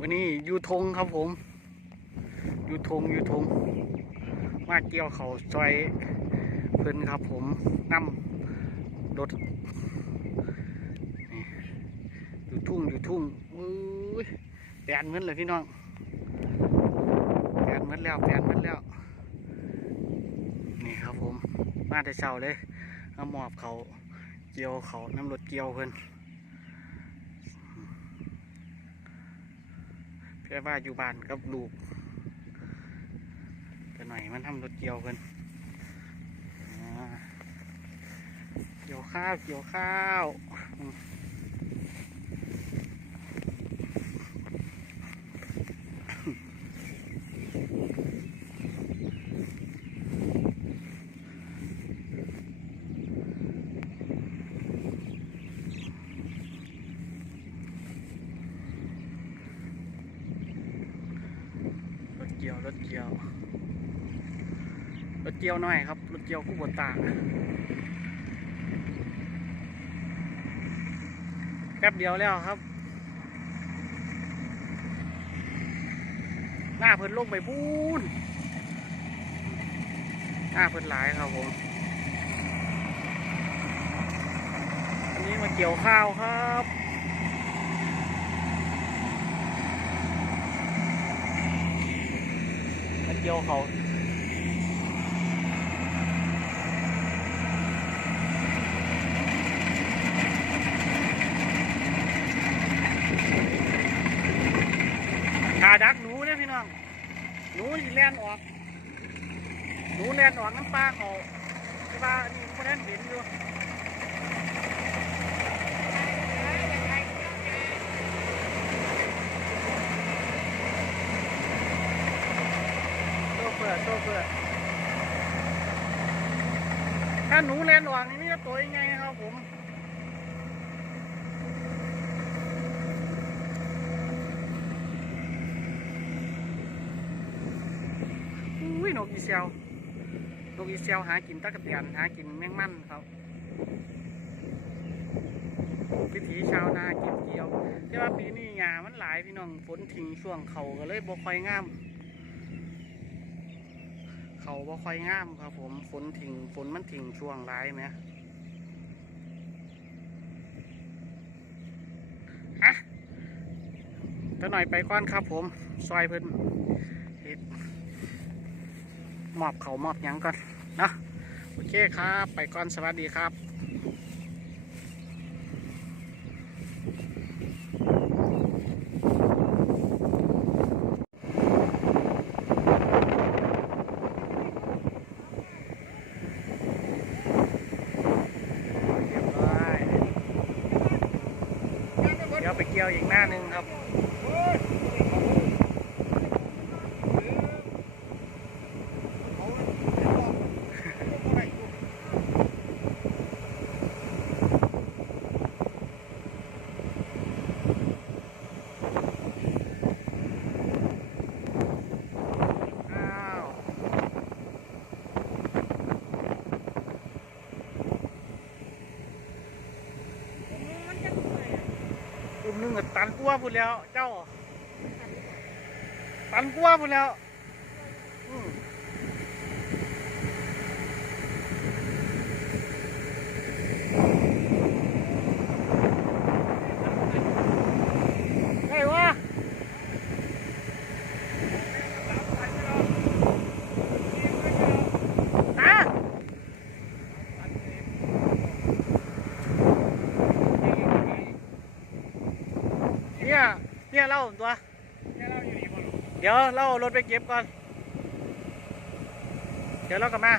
วันนี้อยูทงครับผมอยูทงอยูทง มาเกี่ยวเขาซอยเพิ่นครับผมนำรถอยู่ทุ่งอยู่ทุ่งอุ้ยแปนเหมือนเลยพี่น้องแปนเหมือนแล้วแปนเหมือนแล้ว นี่ครับผม มาแต่เช้าเลยเอาหมอบเขาเกี่ยวเขาน้ำรถเกี่ยวเพิ่น แค่ว่าอยู่บ้านกับลูกแต่หน่อยมันทำรถเกี่ยวเกินเกี่ยวข้าวเกี่ยวข้าวอืม รถเกี่ยว รถเกี่ยวหน่อยครับรถเกี่ยวคู่บนตาแป๊บเดียวแล้วครับ หน้าเพิ่นลงไปพูนหน้าเพิ่นหลายครับผมอันนี้มาเกี่ยวข้าวครับ มา เกี่ยวเขาขาดักหนูเนี่ยพี่น้อง หนูสิแลนออก หนูแลนออกน้ำปลาเขาใช่ป่ะอันนี้คนนั้นเห็นอยู่โซเฟอร์โซเฟอร์ถ้าหนูแล่นออกนี่ก็ตัวยังไงครับผมอุ้ยนกอีเซียวนกอีเซียวหากินตะกะเตียนหากินแมงมันครับวิถีชาวนาเก็บเกี่ยวแต่ว่าปีนี้หญ้ามันหลายพี่น้องฝนทิ้งช่วงเขาก็เลยบ่ค่อยงาม เขาบ่ค่อยงามครับผมฝนทิ้งฝนมันทิ้งช่วงหลายไหมอะจะหน่อยไปก่อนครับผม ซอยเพิ่นมอบเขามอบหยังก่อนนะโอเคครับ ไปก่อนสวัสดีครับ เรียบร้อย เดี๋ยวไปเกี่ยวอีกหน้าหนึ่งครับ อ้าว อุ้มนึงก็ตันกลัวพูดแล้ว เจ้า ตันกลัวพูดแล้ว อืมไงวะ ตา เนี่ยเนี่ยเล่าตัวเดี๋ยวเล่ารถไปเก็บก่อน เดี๋ยวเรากลับมา